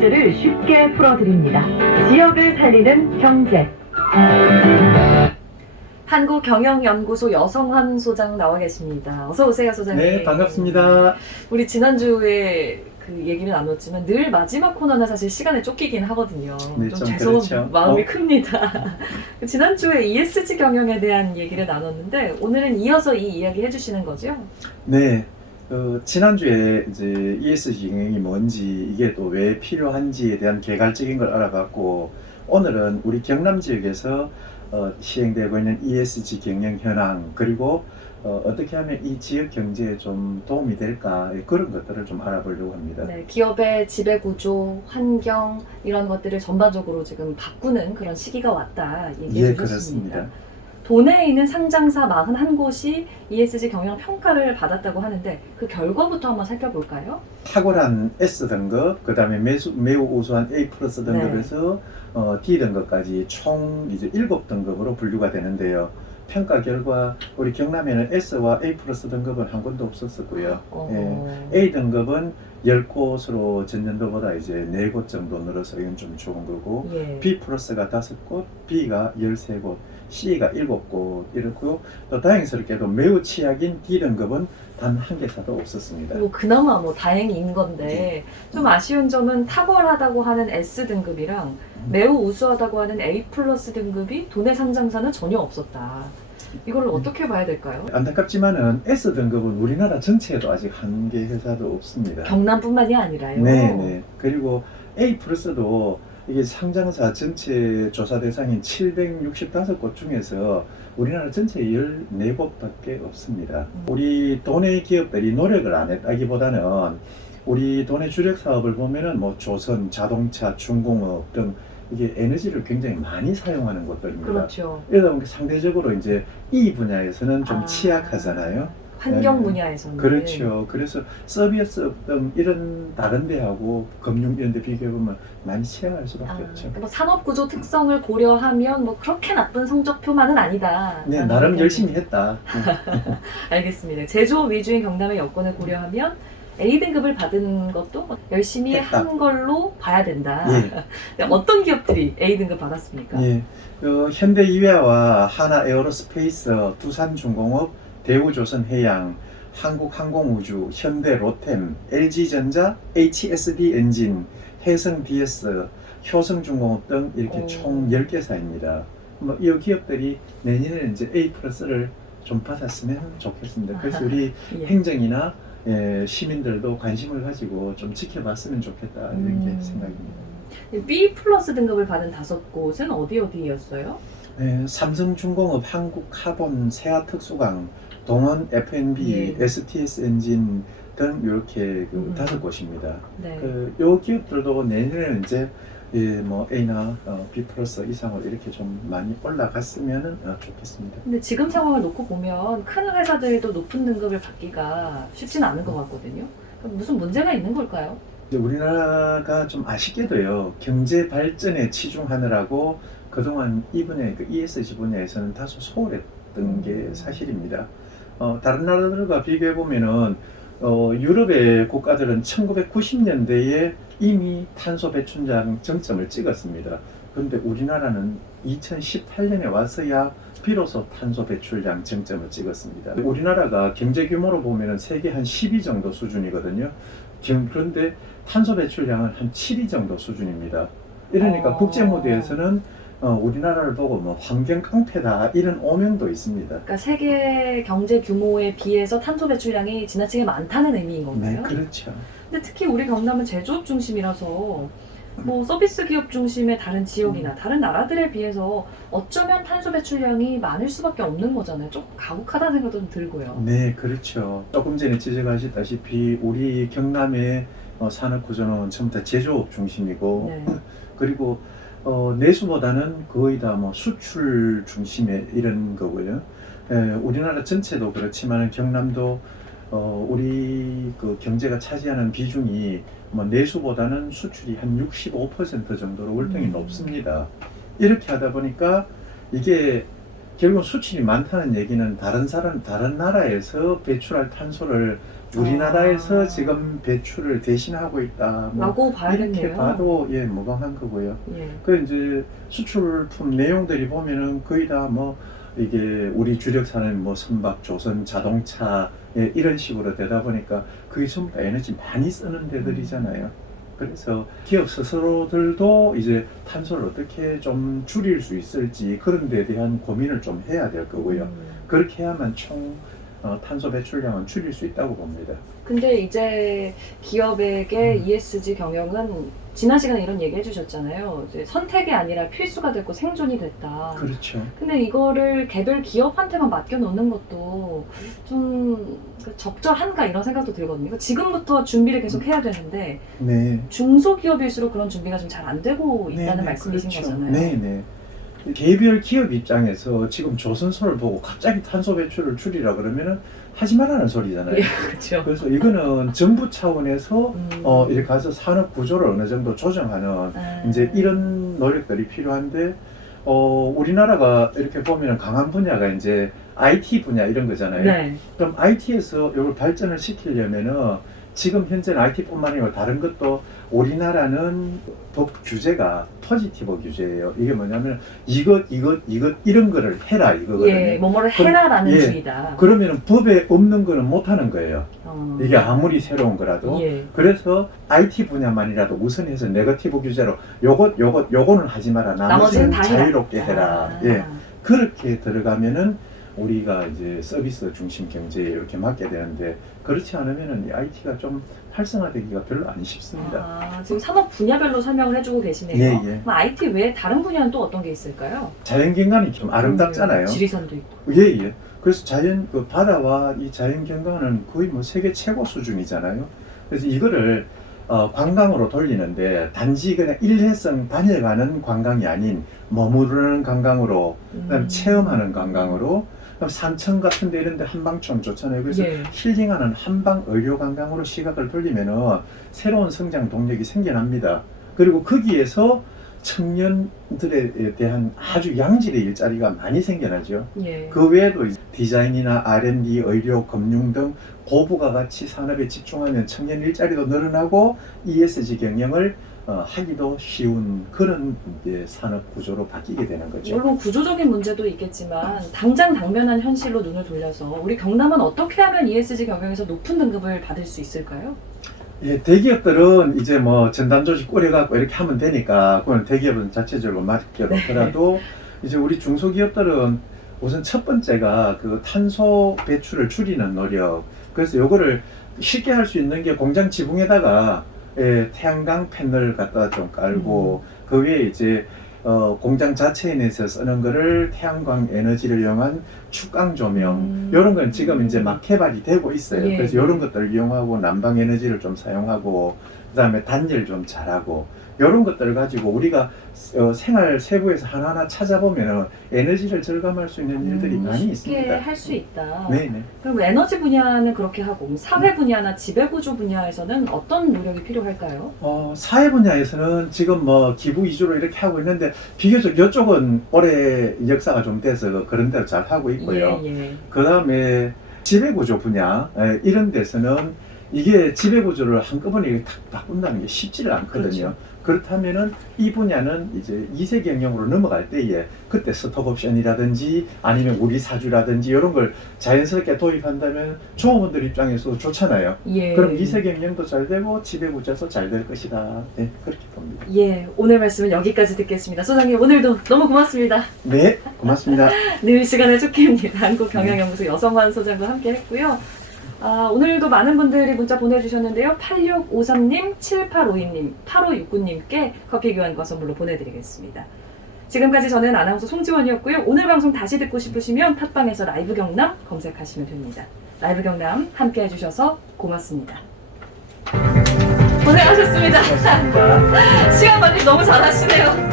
문제를 쉽게 풀어드립니다. 지역을 살리는 경제. 한국경영연구소 여성환 소장 나와 계십니다. 어서 오세요, 소장님. 네, 반갑습니다. 우리 지난주에 그 얘기를 나눴지만 늘 마지막 코너는 사실 시간에 쫓기긴 하거든요. 네, 좀 좀 죄송한 그렇죠. 마음이 큽니다. 지난주에 ESG 경영에 대한 얘기를 나눴는데 오늘은 이어서 이 이야기 해주시는 거죠? 네, 지난주에 이제 ESG 경영이 뭔지 이게 또 왜 필요한지에 대한 개괄적인 걸 알아봤고, 오늘은 우리 경남 지역에서 시행되고 있는 ESG 경영 현황, 그리고 어떻게 하면 이 지역 경제에 좀 도움이 될까, 그런 것들을 좀 알아보려고 합니다. 네, 기업의 지배구조, 환경 이런 것들을 전반적으로 지금 바꾸는 그런 시기가 왔다 얘기해 예, 주셨습니다. 그렇습니다. 도내에 있는 상장사 41곳이 ESG 경영 평가를 받았다고 하는데 그 결과부터 한번 살펴볼까요? 탁월한 S등급, 그 다음에 매우 우수한 A 플러스 등급에서 D 등급까지 총 이제 7등급으로 분류가 되는데요. 평가 결과 우리 경남에는 S와 A 플러스 등급은 한 곳도 없었었고요. A 등급은 10곳으로 전년도보다 이제 4곳 정도 늘어서 이건 좀 좋은 거고, 예. B 플러스가 5곳, B가 13곳, C가 7곳 이렇고, 또 다행스럽게도 매우 취약인 D 등급은 단 한 개사도 없었습니다. 뭐 그나마 뭐 다행인 건데 좀 아쉬운 점은 탁월하다고 하는 S 등급이랑 매우 우수하다고 하는 A 플러스 등급이 도내 상장사는 전혀 없었다. 이걸 어떻게 봐야 될까요? 안타깝지만은 S 등급은 우리나라 전체에도 아직 한 개 회사도 없습니다. 경남뿐만이 아니라요. 네네. 그리고 A 플러스도 이게 상장사 전체 조사 대상인 765곳 중에서 우리나라 전체에 14곳밖에 없습니다. 우리 도내 기업들이 노력을 안 했다기보다는 우리 도내 주력 사업을 보면은 뭐 조선, 자동차, 중공업 등 이게 에너지를 굉장히 많이 사용하는 곳들입니다. 그렇죠. 이러다 보니까 상대적으로 이제 이 분야에서는 좀 취약하잖아요. 환경 네. 분야에서는. 그렇죠. 그래서 서비스 등 이런 다른 데하고 금융 이런 데 비교해보면 많이 취약할 수밖에 없죠. 뭐 산업 구조 특성을 고려하면 뭐 그렇게 나쁜 성적표만은 아니다. 네, 나름 열심히 했다. 알겠습니다. 제조업 위주인 경남의 여건을 고려하면 A 등급을 받은 것도 열심히 했다. 한 걸로 봐야 된다. 예. 어떤 기업들이 A 등급 받았습니까? 예. 현대 이웨아와 하나 에어로스페이스, 두산중공업, 대우조선해양, 한국항공우주, 현대 로템, LG전자, HSD 엔진, 해성 DS, 효성중공업 등 이렇게 총 10개사입니다. 뭐 이 기업들이 내년에 이제 A 플러스를 좀 받았으면 좋겠습니다. 그래서 우리 예. 행정이나 시민들도 관심을 가지고 좀 지켜봤으면 좋겠다, 이런 게 생각입니다. B 플러스 등급을 받은 5곳은 어디였어요? 삼성중공업, 한국카본, 세아특수강, 동원 F&B, 예. STS 엔진 등 이렇게 5곳입니다. 네. 요 기업들도 내년에는 이제 뭐 A나 B 플러스 이상으로 이렇게 좀 많이 올라갔으면 좋겠습니다. 근데 지금 상황을 놓고 보면 큰 회사들도 높은 등급을 받기가 쉽지는 않은 것 같거든요. 그럼 무슨 문제가 있는 걸까요? 우리나라가 좀 아쉽게도요, 경제 발전에 치중하느라고 그동안 이 분야, 그 ESG 분야에서는 다소 소홀했던 게 사실입니다. 다른 나라들과 비교해 보면은 유럽의 국가들은 1990년대에 이미 탄소 배출량 정점을 찍었습니다. 그런데 우리나라는 2018년에 와서야 비로소 탄소 배출량 정점을 찍었습니다. 우리나라가 경제 규모로 보면은 세계 한 10위 정도 수준이거든요. 그런데 탄소 배출량은 한 7위 정도 수준입니다. 이러니까 국제 무대에서는 우리나라를 보고 뭐 환경 깡패다 이런 오명도 있습니다. 그러니까 세계 경제 규모에 비해서 탄소 배출량이 지나치게 많다는 의미인 건가요? 네, 그렇죠. 근데 특히 우리 경남은 제조업 중심이라서 뭐 서비스 기업 중심의 다른 지역이나 다른 나라들에 비해서 어쩌면 탄소 배출량이 많을 수밖에 없는 거잖아요. 좀 가혹하다는 생각도 좀 들고요. 네, 그렇죠. 조금 전에 지적하셨다시피 우리 경남의 산업 구조는 전부 다 제조업 중심이고, 네. 그리고 내수보다는 거의 다 뭐 수출 중심의 이런 거고요. 우리나라 전체도 그렇지만 경남도 우리 그 경제가 차지하는 비중이 뭐 내수보다는 수출이 한 65% 정도로 월등히 높습니다. 이렇게 하다 보니까 이게 결국 수출이 많다는 얘기는 다른 나라에서 배출할 탄소를 우리나라에서 지금 배출을 대신하고 있다. 뭐 라고 이렇게 봐야겠네요. 봐도 예 무방한 거고요. 예. 그 이제 수출품 내용들이 보면은 거의 다 뭐 이게 우리 주력 산업 뭐 선박, 조선, 자동차 예, 이런 식으로 되다 보니까 그게 전부 다 에너지 많이 쓰는 데들이잖아요. 그래서 기업 스스로들도 이제 탄소를 어떻게 좀 줄일 수 있을지 그런 데에 대한 고민을 좀 해야 될 거고요. 그렇게 해야만 총 탄소 배출량은 줄일 수 있다고 봅니다. 근데 이제 기업에게 ESG 경영은 지난 시간에 이런 얘기 해주셨잖아요. 이제 선택이 아니라 필수가 됐고 생존이 됐다. 그렇죠. 근데 이거를 개별 기업한테만 맡겨놓는 것도 좀 적절한가 이런 생각도 들거든요. 지금부터 준비를 계속 해야 되는데 네. 중소기업일수록 그런 준비가 좀 잘 안 되고 있다는 네, 말씀이신 그렇죠. 거잖아요. 네네. 개별 기업 입장에서 지금 조선소를 보고 갑자기 탄소 배출을 줄이라 그러면은 하지 말라는 소리잖아요. 예, 그렇죠. 그래서 이거는 정부 차원에서 이렇게 가서 산업 구조를 어느 정도 조정하는 이제 이런 노력들이 필요한데 우리나라가 이렇게 보면 강한 분야가 이제 IT 분야 이런 거잖아요. 네. 그럼 IT에서 이걸 발전을 시키려면은 지금 현재는 IT뿐만 아니라 다른 것도 우리나라는 법 규제가 포지티브 규제예요. 이게 뭐냐면 이것 이런 거를 해라 이거거든요. 예, 뭐뭐를 해라라는 예. 주의다. 그러면은 법에 없는 거는 못 하는 거예요. 어. 이게 아무리 새로운 거라도. 예. 그래서 IT 분야만이라도 우선해서 네거티브 규제로 요거는 하지 마라. 나머지는 다 자유롭게 해라. 아. 예. 그렇게 들어가면은 우리가 이제 서비스 중심 경제에 이렇게 맞게 되는데 그렇지 않으면은 이 IT가 좀 활성화되기가 별로 안 쉽습니다. 아, 지금 산업 분야별로 설명을 해주고 계시네요. 예, 예. 그럼 IT 외에 다른 분야는 또 어떤 게 있을까요? 자연경관이 좀 아름답잖아요. 지리산도 있고. 예, 예. 그래서 그 바다와 이 자연경관은 거의 뭐 세계 최고 수준이잖아요. 그래서 이거를 관광으로 돌리는데 단지 그냥 일회성 다녀가는 관광이 아닌 머무르는 관광으로 그다음에 체험하는 관광으로 그럼 산청 같은 데 이런 데 한방촌 좋잖아요. 그래서 예. 힐링하는 한방 의료 관광으로 시각을 돌리면은 새로운 성장 동력이 생겨납니다. 그리고 거기에서 청년들에 대한 아주 양질의 일자리가 많이 생겨나죠. 예. 그 외에도 디자인이나 R&D, 의료, 금융 등 고부가 가치 산업에 집중하면 청년 일자리도 늘어나고 ESG 경영을 하기도 쉬운 그런 이제 산업 구조로 바뀌게 되는 거죠. 물론 구조적인 문제도 있겠지만 당장 당면한 현실로 눈을 돌려서 우리 경남은 어떻게 하면 ESG 경영에서 높은 등급을 받을 수 있을까요? 예, 대기업들은 이제 뭐 전담 조직 꾸려갖고 이렇게 하면 되니까 그건 대기업은 자체적으로 맡겨놓더라도 이제 우리 중소기업들은 우선 첫 번째가 그 탄소 배출을 줄이는 노력. 그래서 요거를 쉽게 할 수 있는 게 공장 지붕에다가 태양광 패널 갖다 좀 깔고 그 위에 이제 공장 자체에 내서 쓰는 거를 태양광 에너지를 이용한 축광 조명 이런 건 지금 이제 막 개발이 되고 있어요. 예. 그래서 이런 것들을 이용하고 난방 에너지를 좀 사용하고 그다음에 단열 좀 잘하고 이런 것들을 가지고 우리가 생활 세부에서 하나하나 찾아보면 에너지를 절감할 수 있는 일들이 많이 쉽게 있습니다. 할 수 있다. 네네. 그럼 에너지 분야는 그렇게 하고 사회 분야나 지배구조 분야에서는 어떤 노력이 필요할까요? 사회 분야에서는 지금 뭐 기부 위주로 이렇게 하고 있는데 비교적 이쪽은 오래 역사가 좀 돼서 그런 대로 잘 하고 있고요. 예. 그 다음에 지배구조 분야 이런 데서는 이게 지배구조를 한꺼번에 탁 바꾼다는 게 쉽지를 않거든요. 그렇죠. 그렇다면은 이 분야는 이제 2세 경영으로 넘어갈 때에 그때 스톡옵션이라든지 아니면 우리 사주라든지 이런 걸 자연스럽게 도입한다면 종업원들 입장에서 좋잖아요. 예. 그럼 2세 경영도 잘 되고 지배구조도 잘 될 것이다. 네, 그렇게 봅니다. 예, 오늘 말씀은 여기까지 듣겠습니다. 소장님 오늘도 너무 고맙습니다. 네, 고맙습니다. 늘 시간의 쫓깁니다. 한국경영연구소 여성환 소장과 함께 했고요. 오늘도 많은 분들이 문자 보내주셨는데요. 8653님, 7852님, 8569님께 커피 교환과 선물로 보내드리겠습니다. 지금까지 저는 아나운서 송지원이었고요. 오늘 방송 다시 듣고 싶으시면 팟빵에서 라이브 경남 검색하시면 됩니다. 라이브 경남 함께 해주셔서 고맙습니다. 고생하셨습니다. 고맙습니다. 시간 관리 너무 잘하시네요.